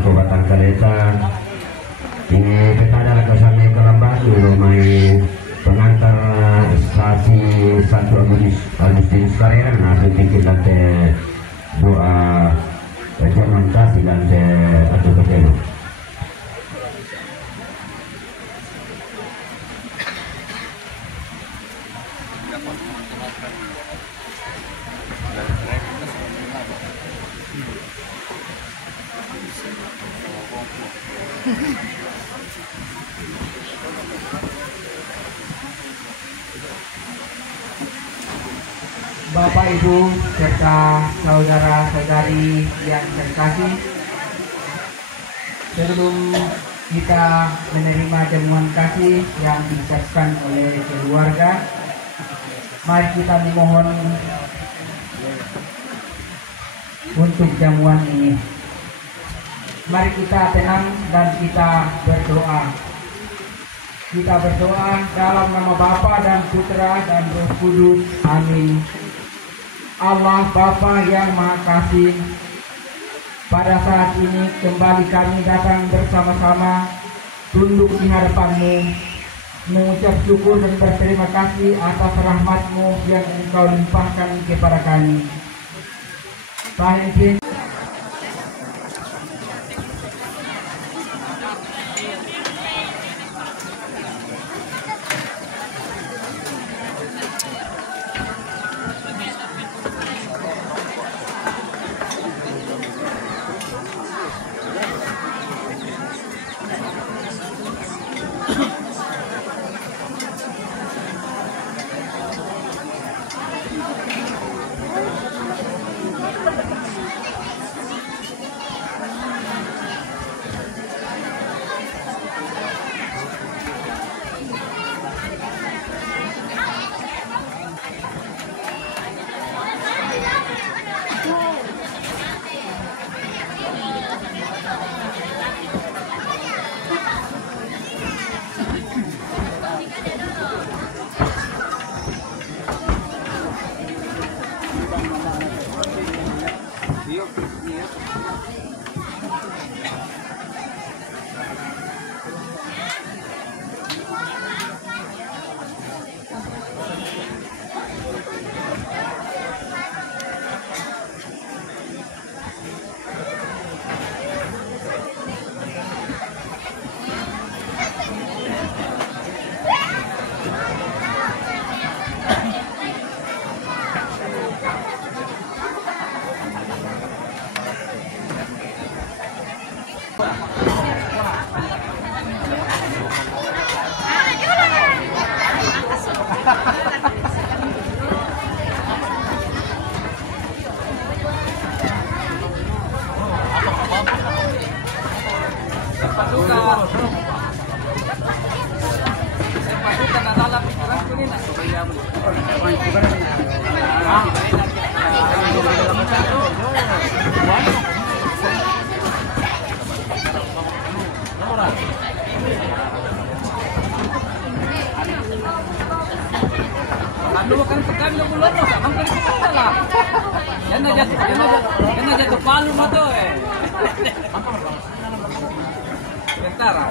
Kabupaten Kaleta ini kita adalah kesannya kelambat dulu main pengantar stasi Santo Agustinus Carrera nanti kita doa jangan kasih dan atau ketemu. Bapak Ibu serta saudara-saudari yang terkasih, sebelum kita menerima jamuan kasih yang disiapkan oleh keluarga, mari kita memohon untuk jamuan ini. Mari kita tenang dan kita berdoa. Kita berdoa dalam nama Bapa dan Putra dan Roh Kudus. Amin. Allah Bapa yang Maha Kasih, pada saat ini kembali kami datang bersama-sama tunduk di hadapan-Mu, mengucap syukur dan berterima kasih atas rahmat-Mu yang Engkau limpahkan kepada kami. dulu kan tekan lu belum lolos, hampir kita lah. Yan na jatuh palu mo to eh. Bentar ah.